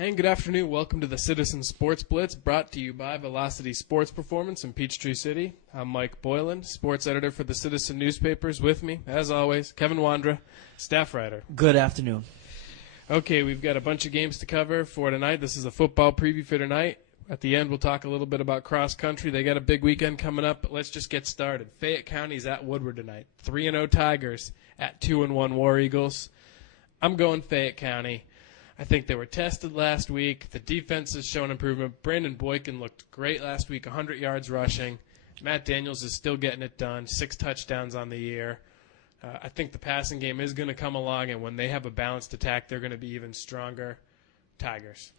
And good afternoon. Welcome to the Citizen Sports Blitz, brought to you by Velocity Sports Performance in Peachtree City. I'm Mike Boylan, sports editor for the Citizen newspapers. With me, as always, Kevin Wandra, staff writer. Good afternoon. Okay, we've got a bunch of games to cover for tonight. This is a football preview for tonight. At the end, we'll talk a little bit about cross country. They got a big weekend coming up, but let's just get started. Fayette County's at Woodward tonight. 3-0 Tigers at 2-1 War Eagles. I'm going Fayette County. I think they were tested last week. The defense has shown improvement. Brandon Boykin looked great last week, 100 yards rushing. Matt Daniels is still getting it done, 6 touchdowns on the year. I think the passing game is going to come along, and when they have a balanced attack, they're going to be even stronger. Tigers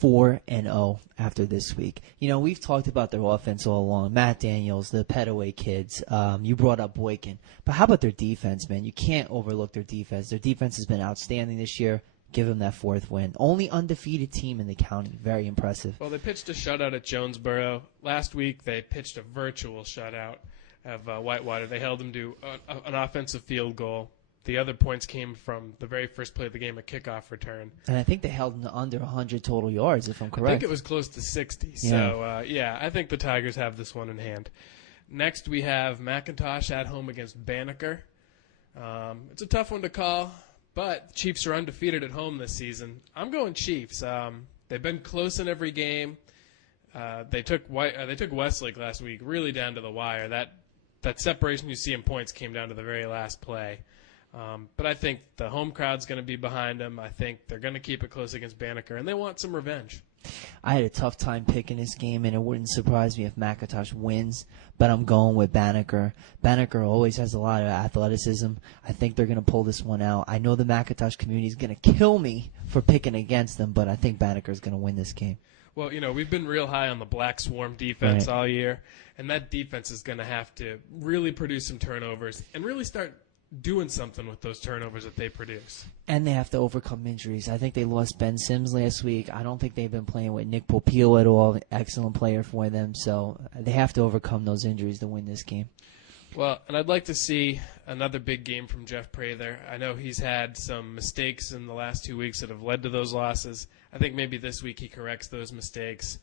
4-0 after this week. You know, we've talked about their offense all along. Matt Daniels, the Petaway kids. You brought up Boykin. But how about their defense, man? You can't overlook their defense. Their defense has been outstanding this year. Give them that 4th win. Only undefeated team in the county. Very impressive. Well, they pitched a shutout at Jonesboro. Last week, they pitched a virtual shutout of Whitewater. They held them to an offensive field goal. The other points came from the very first play of the game, a kickoff return. And I think they held them under 100 total yards, if I'm correct. I think it was close to 60. Yeah. So, I think the Tigers have this one in hand. Next, we have McIntosh at home against Banneker. It's a tough one to call, but the Chiefs are undefeated at home this season. I'm going Chiefs. They've been close in every game. They took Westlake last week really down to the wire. That separation you see in points came down to the very last play. But I think the home crowd's going to be behind them. I think they're going to keep it close against Banneker, and they want some revenge. I had a tough time picking this game, and it wouldn't surprise me if McIntosh wins, but I'm going with Banneker. Banneker always has a lot of athleticism. I think they're going to pull this one out. I know the McIntosh community is going to kill me for picking against them, but I think Banneker is going to win this game. Well, we've been real high on the Black Swarm defense all year, and that defense is going to have to really produce some turnovers and really start doing something with those turnovers that they produce. And they have to overcome injuries. I think they lost Ben Sims last week. I don't think they've been playing with Nick Popeil at all. Excellent player for them. So they have to overcome those injuries to win this game. Well, and I'd like to see another big game from Jeff Prather. I know he's had some mistakes in the last 2 weeks that have led to those losses. I think maybe this week he corrects those mistakes.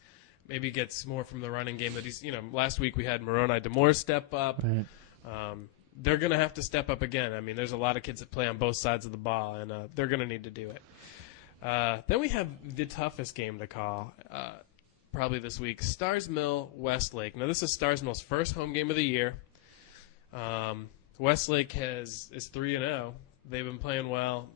Maybe gets more from the running game that he's, last week we had Moroni DeMore step up. Right. They're going to have to step up again. I mean, there's a lot of kids that play on both sides of the ball, and they're going to need to do it. Then we have the toughest game to call probably this week, Stars Mill Westlake. Now, this is Stars Mill's first home game of the year. Westlake is 3-0. They've been playing well.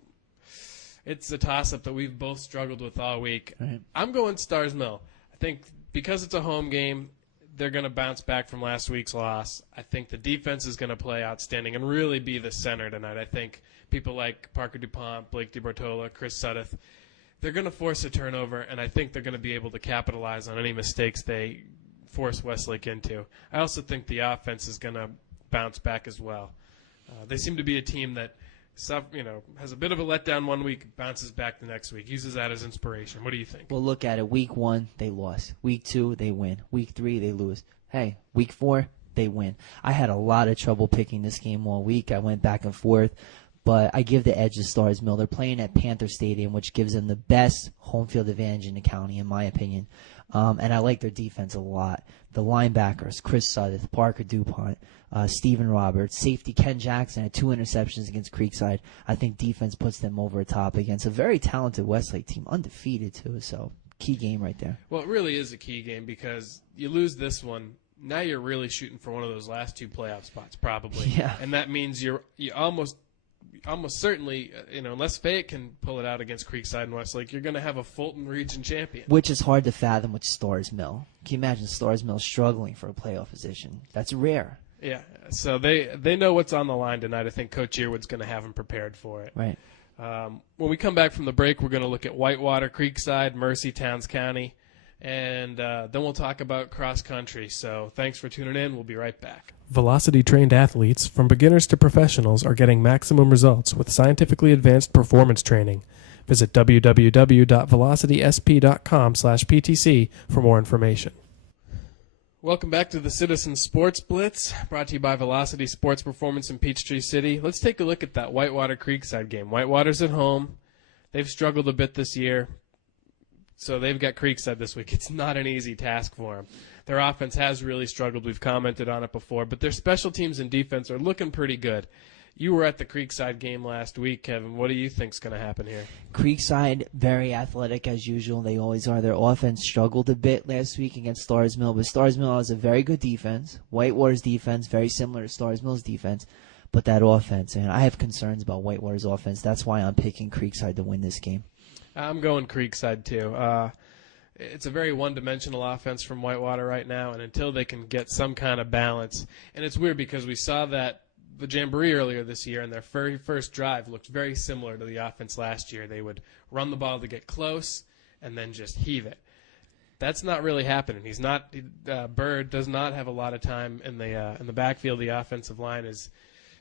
It's a toss-up that we've both struggled with all week. Right. I'm going Stars Mill. I think because it's a home game, they're going to bounce back from last week's loss. I think the defense is going to play outstanding and really be the center tonight. I think people like Parker DuPont, Blake DiBartola, Chris Suddeth, they're going to force a turnover, and I think they're going to be able to capitalize on any mistakes they force Westlake into. I also think the offense is going to bounce back as well. They seem to be a team that has a bit of a letdown one week, bounces back the next week, uses that as inspiration. What do you think? Well, look at it. Week 1, they lost. Week 2, they win. Week 3, they lose. Hey, week 4, they win. I had a lot of trouble picking this game all week. I went back and forth, but I give the edge to Stars Mill. They're playing at Panther Stadium, which gives them the best home field advantage in the county, in my opinion. And I like their defense a lot. The linebackers, Chris Suddeth, Parker DuPont, Stephen Roberts, safety Ken Jackson had 2 interceptions against Creekside. I think defense puts them over the top against a very talented Westlake team, undefeated too. So key game right there. Well, it really is a key game because you lose this one, now you're really shooting for one of those last 2 playoff spots probably. Yeah. And that means you almost certainly, unless Fayette can pull it out against Creekside and Westlake, you're going to have a Fulton Region champion. Which is hard to fathom with Stars Mill. Can you imagine Stars Mill struggling for a playoff position? That's rare. Yeah, so they know what's on the line tonight. I think Coach Earwood's going to have them prepared for it. Right. When we come back from the break, we're going to look at Whitewater, Creekside, Mercy, Towns County, and then we'll talk about cross country. So thanks for tuning in. We'll be right back. Velocity-trained athletes, from beginners to professionals, are getting maximum results with scientifically advanced performance training. Visit www.velocitysp.com/PTC for more information. Welcome back to the Citizen Sports Blitz, brought to you by Velocity Sports Performance in Peachtree City. Let's take a look at that Whitewater Creekside game. Whitewater's at home. They've struggled a bit this year, so they've got Creekside this week. It's not an easy task for them. Their offense has really struggled. We've commented on it before, but their special teams and defense are looking pretty good. You were at the Creekside game last week, Kevin. What do you think's going to happen here? Creekside, very athletic as usual. They always are. Their offense struggled a bit last week against Stars Mill, but Stars Mill has a very good defense. Whitewater's defense, very similar to Stars Mill's defense, but that offense, and I have concerns about Whitewater's offense. That's why I'm picking Creekside to win this game. I'm going Creekside too. It's a very one-dimensional offense from Whitewater right now, and until they can get some kind of balance, and it's weird because we saw that the Jamboree earlier this year, and their very first drive looked very similar to the offense last year. They would run the ball to get close and then just heave it. That's not really happening. Bird does not have a lot of time in the backfield. The offensive line is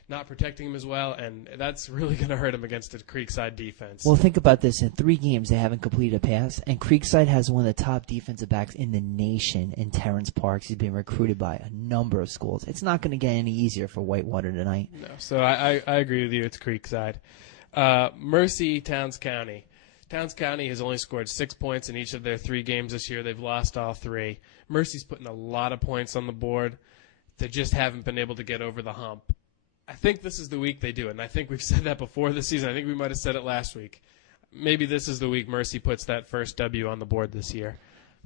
not protecting him as well, and that's really going to hurt him against the Creekside defense. Well, think about this. In 3 games, they haven't completed a pass, and Creekside has one of the top defensive backs in the nation in Terrence Parks. He's being recruited by a number of schools. It's not going to get any easier for Whitewater tonight. No, so I agree with you. It's Creekside. Mercy, Towns County. Towns County has only scored 6 points in each of their 3 games this year. They've lost all 3. Mercy's putting a lot of points on the board. They just haven't been able to get over the hump. I think this is the week they do it, and I think we've said that before this season. I think we might have said it last week. Maybe this is the week Mercy puts that first W on the board this year.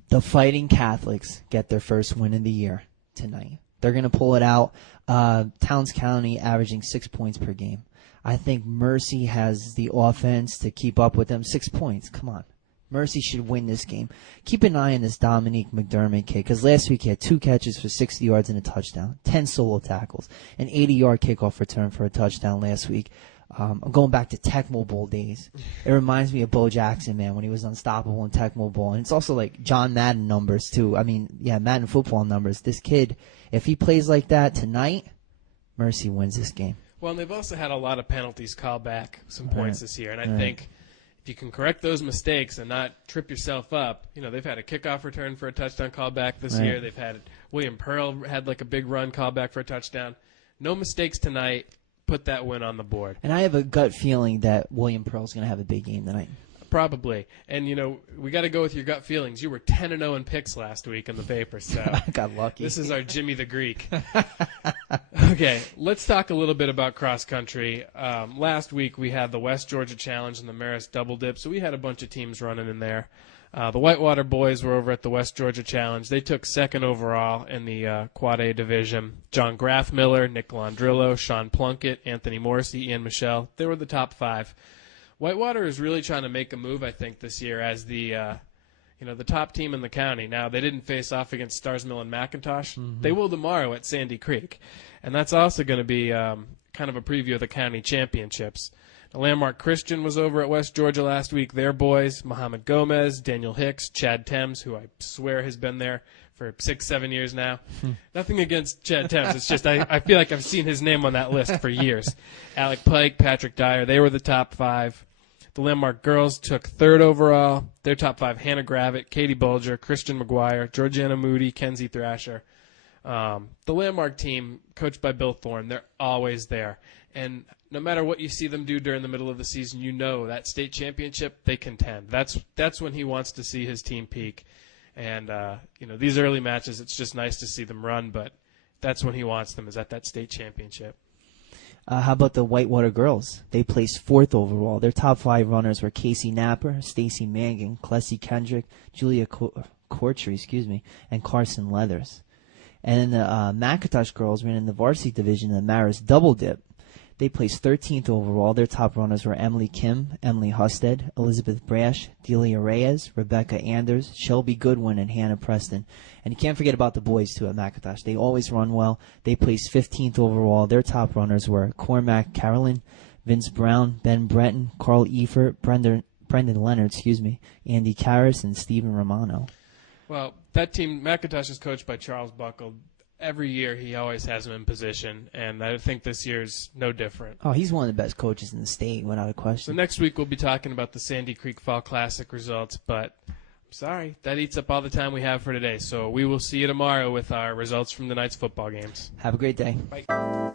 The Fighting Catholics get their first win of the year tonight. They're going to pull it out. Towns County averaging 6 points per game. I think Mercy has the offense to keep up with them. 6 points, come on. Mercy should win this game. Keep an eye on this Dominique McDermott kid, because last week he had 2 catches for 60 yards and a touchdown, 10 solo tackles, an 80-yard kickoff return for a touchdown last week. I'm going back to Tecmo Bowl days. It reminds me of Bo Jackson, man, when he was unstoppable in Tecmo Bowl. And it's also like John Madden numbers, too. I mean, yeah, Madden football numbers. This kid, if he plays like that tonight, Mercy wins this game. Well, and they've also had a lot of penalties call back some points this year, and I think if you can correct those mistakes and not trip yourself up, they've had a kickoff return for a touchdown callback this year. They've had William Pearl had like a big run callback for a touchdown. No mistakes tonight. Put that win on the board. And I have a gut feeling that William Pearl's going to have a big game tonight. Probably. And, we got to go with your gut feelings. You were 10-0 in picks last week in the paper, so I got lucky. This is our Jimmy the Greek. Okay, let's talk a little bit about cross country. Last week we had the West Georgia Challenge and the Marist Double Dip, so we had a bunch of teams running in there. The Whitewater boys were over at the West Georgia Challenge. They took 2nd overall in the Quad A division. John Graff-Miller, Nick Landrillo, Sean Plunkett, Anthony Morrissey, Ian Michelle. They were the top 5. Whitewater is really trying to make a move, I think, this year as the top team in the county. Now, they didn't face off against Stars Mill and McIntosh. Mm-hmm. They will tomorrow at Sandy Creek. And that's also going to be kind of a preview of the county championships. The Landmark Christian was over at West Georgia last week. Their boys, Muhammad Gomez, Daniel Hicks, Chad Thames, who I swear has been there for 6-7 years now. Nothing against Chad Thames. It's just I feel like I've seen his name on that list for years. Alec Pike, Patrick Dyer, they were the top 5. The Landmark girls took 3rd overall. Their top 5, Hannah Gravitt, Katie Bulger, Christian McGuire, Georgiana Moody, Kenzie Thrasher. The Landmark team, coached by Bill Thorne, they're always there. And no matter what you see them do during the middle of the season, that state championship, they contend. That's when he wants to see his team peak. And, these early matches, it's just nice to see them run, but that's when he wants them, is at that state championship. How about the Whitewater girls? They placed 4th overall. Their top 5 runners were Casey Napper, Stacy Mangan, Clessy Kendrick, Julia Courtry, and Carson Leathers. And then the McIntosh girls ran in the varsity division, the Marist Double Dip. They placed 13th overall. Their top runners were Emily Kim, Emily Husted, Elizabeth Brash, Delia Reyes, Rebecca Anders, Shelby Goodwin, and Hannah Preston. And you can't forget about the boys, too, at McIntosh. They always run well. They placed 15th overall. Their top runners were Cormac Carolyn, Vince Brown, Ben Breton, Carl Eifert, Brendan Leonard, Andy Karras, and Stephen Romano. Well, that team, McIntosh, is coached by Charles Buckle. Every year he always has him in position, and I think this year's no different. Oh, he's one of the best coaches in the state, without a question. So next week we'll be talking about the Sandy Creek Fall Classic results, but I'm sorry, that eats up all the time we have for today. So we will see you tomorrow with our results from tonight's football games. Have a great day. Bye.